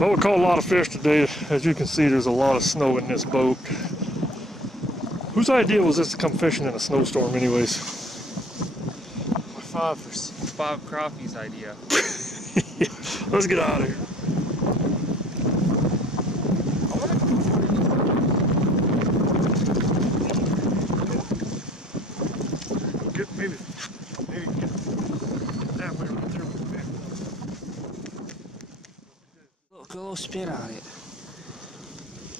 But we caught a lot of fish today. As you can see, there's a lot of snow in this boat. Whose idea was this to come fishing in a snowstorm anyways? Bobcrappies' idea. Let's get out of here. Maybe get that way right there. Look, a little spit on it.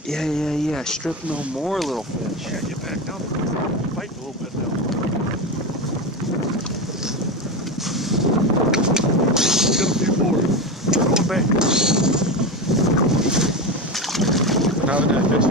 Yeah. Strip no more, little fish. Yeah, get back down. Fight a little bit now. Get a few more. Going back. Now they're gonna fish.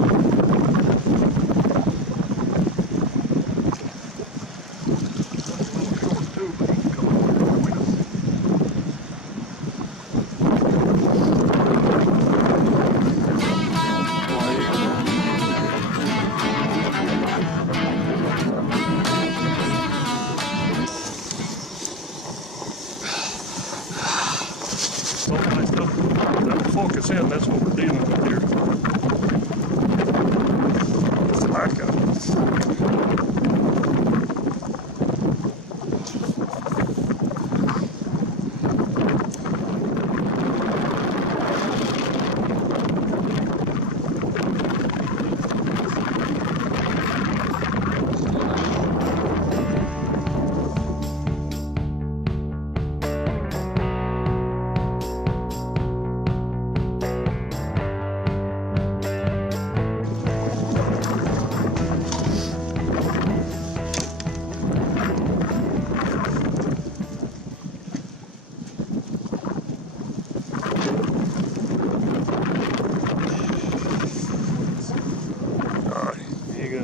Focus in, that's what we're dealing with here. Back up.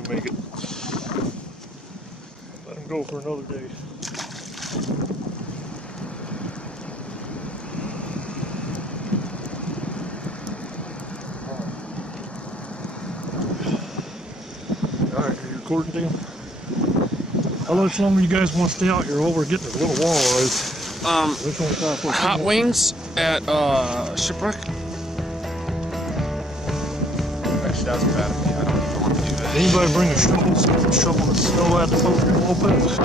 Make it. Let him go for another day. Alright, are you recording, Dan? How much longer you guys want to stay out here while we're getting a little walleyes? Hot wings at Shipwreck. Actually, that's bad of me. I don't want to do that. Anybody bring a shovel so we can shovel the snow out the boat a little bit?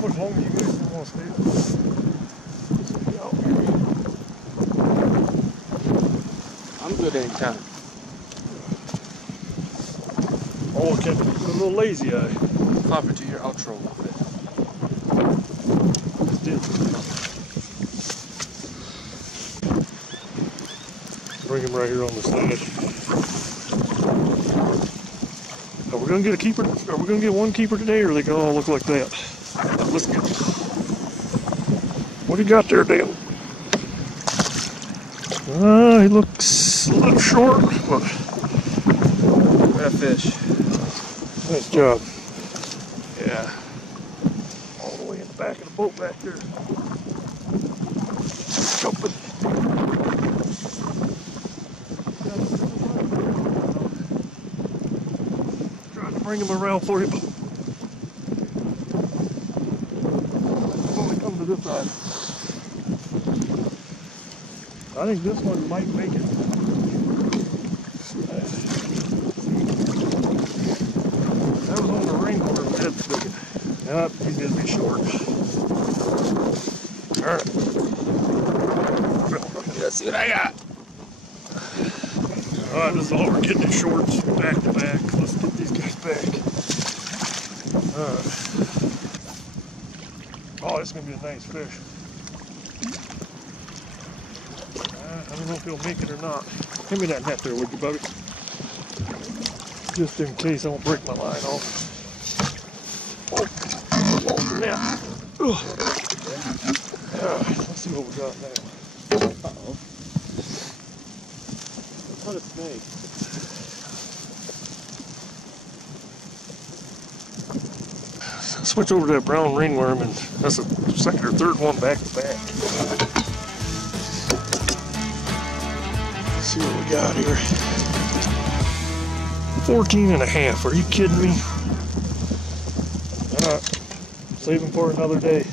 How much longer you guys want to stay out here? I'm good anytime. Oh, okay. A little lazy eye. Pop it to your outro a little bit. Just did. Bring him right here on the side. Are we gonna get a keeper? Are we gonna get one keeper today, or are they gonna all look like that? Let's get. What do you got there, Dan? He looks a little short, but That fish. nice job. Yeah. All the way in the back of the boat back there. Jumping. Trying to bring him around for you. Only come to this side. I think this one might make it. That was on the ring quarter. That's big. Yep, he's gonna be short. Alright. Let's see what I got. Alright, this is all we're getting in shorts, back to back. Let's get these guys back. Alright. Oh, this is going to be a nice fish. I don't know if he'll make it or not. Give me that net there, would you, buddy? Just in case I don't break my line off. Oh, net. Let's see what we got now. Uh-oh. That's not a snake. Switch over to that brown ringworm, and that's the second or third one back to back. Let's see what we got here. 14 and a half. Are you kidding me? All right, save them for another day.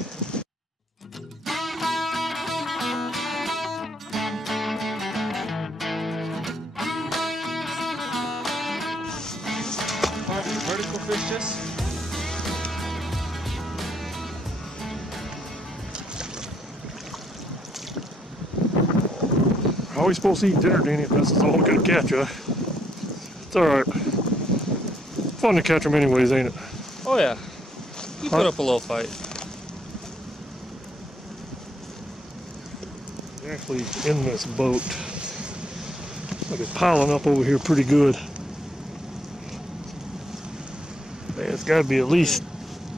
Vertical fish just. How are we supposed to eat dinner, Danny, if this is all gonna catch, huh? It's alright. Fun to catch them anyways, ain't it? Oh yeah. You put up a little fight. They're actually in this boat. Like it's piling up over here pretty good. Man, it's gotta be at least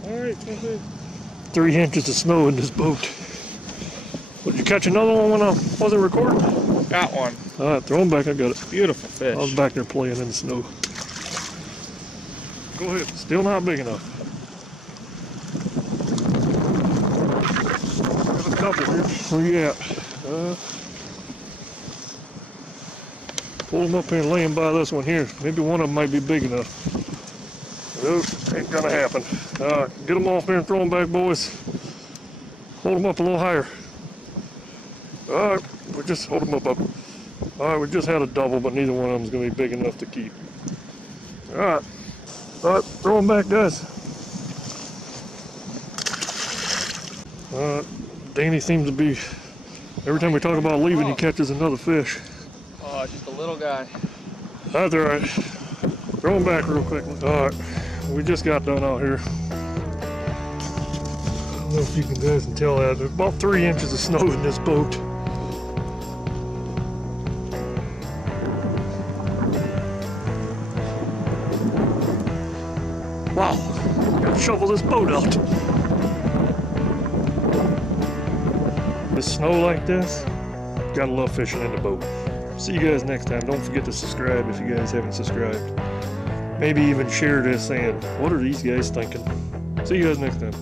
3 inches of snow in this boat. Did you catch another one when I wasn't recording? Got one. Alright, throw him back, I got it. Beautiful fish. I was back there playing in the snow. Go ahead, still not big enough. Got a couple here. Where you at? Pull them up here and lay them by this one here. Maybe one of them might be big enough. Nope, ain't gonna happen. Alright, get them off there and throw them back, boys. Hold them up a little higher. Alright, we just hold them up. Alright, we just had a double, but neither one of them is going to be big enough to keep. Alright, throw them back, guys. Danny seems to be, every time we talk about leaving, he catches another fish. Oh, just a little guy. That's alright. Throw them back real quick. Alright, we just got done out here. I don't know if you guys can tell that. There's about 3 inches of snow in this boat. Wow, gotta shovel this boat out. With snow like this, gotta love fishing in the boat. See you guys next time. Don't forget to subscribe if you guys haven't subscribed. Maybe even share this saying, what are these guys thinking? See you guys next time.